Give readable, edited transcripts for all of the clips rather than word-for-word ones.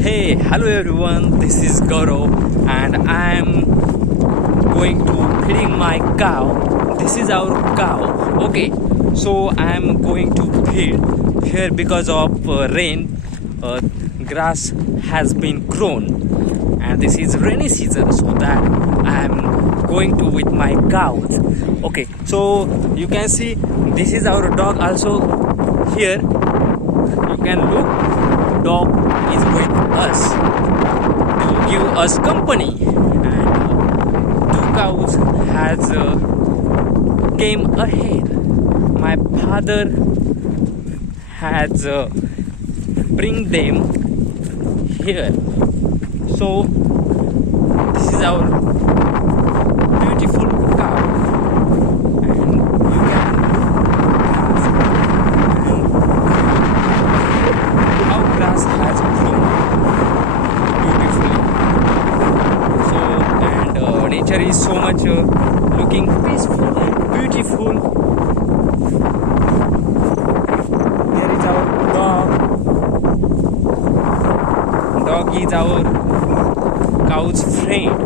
Hey, hello everyone, this is Gaurav and I am going to feeding my cow. This is our cow. Okay, so I am going to feed here because of rain. Grass has been grown and this is rainy season, so that I am going to with my cows. Okay, so you can see this is our dog also here. You can look, dog is with us to give us company, and two cows has came ahead. My father has bring them here, so this is our beautiful cow, and you can ask how grass has grown beautifully. So and nature is so much looking peaceful and beautiful. There is our dog. Dog is our cow's friend,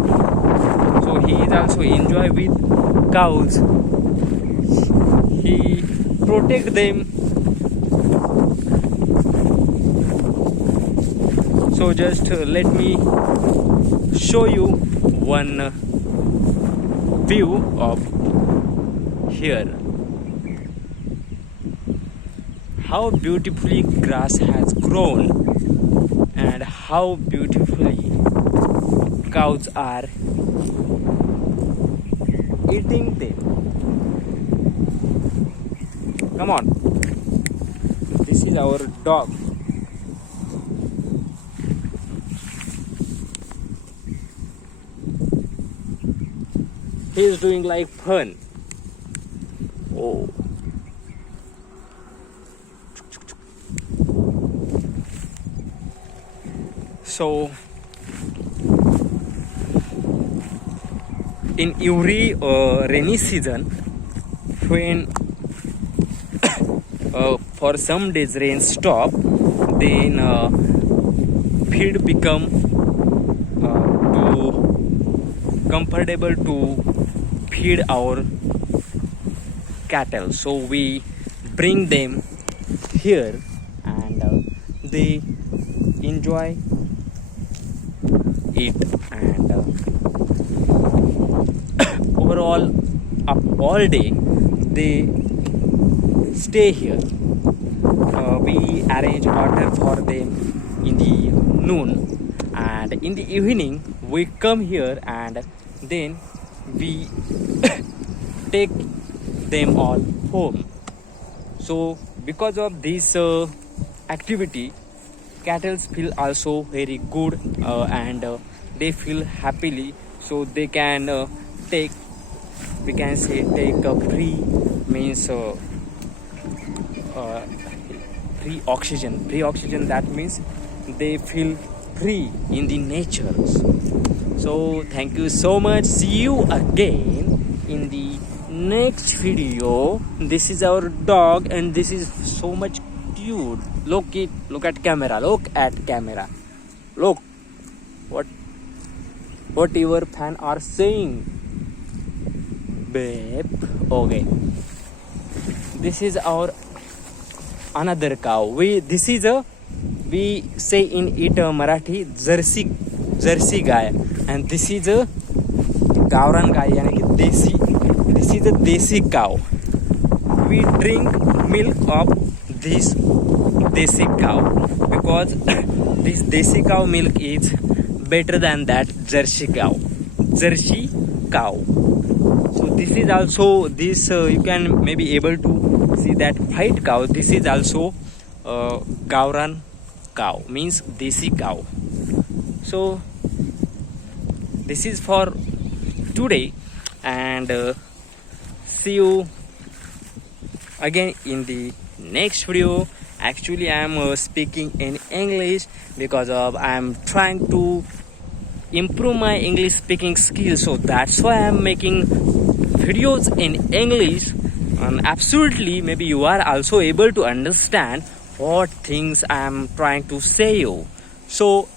so he is also enjoy with cows. He protect them. So just let me show you one view of here. How beautifully grass has grown and how beautifully cows are eating them. Come on. This is our dog. He is doing like fun. Oh. So in every rainy season, when for some days rain stop, then feed become too comfortable to feed our cattle. So we bring them here and they enjoy it, and overall up all day they stay here. We arrange water for them in the noon, and in the evening we come here and then we take them all home. So because of this activity, cattle feel also very good, and they feel happily, so they can take, we can say, take a free means free oxygen. That means they feel free in the nature. So thank you so much. See you again in the next video. This is our dog and this is so much cute. Look at camera. Look what your fan are saying, babe. Okay, this is our another cow. We say in it Marathi Jersey guy, and this is a Gauran guy, yani ki desi. This is a desi cow. We drink milk of this desi cow because this desi cow milk is better than that Jersey cow. So this is also this you can maybe able to see that white cow. This is also Gauran cow, means desi cow. So this is for today, and see you again in the next video. Actually I am speaking in English because of I am trying to improve my English speaking skills, so that's why I am making videos in English, and absolutely maybe you are also able to understand what things I am trying to say you. So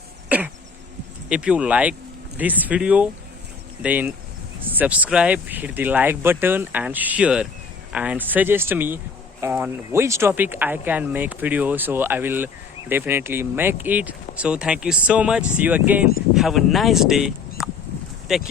if you like this video, then subscribe, hit the like button and share, and suggest me on which topic I can make video, so I will definitely make it. So thank you so much, see you again, have a nice day, take care.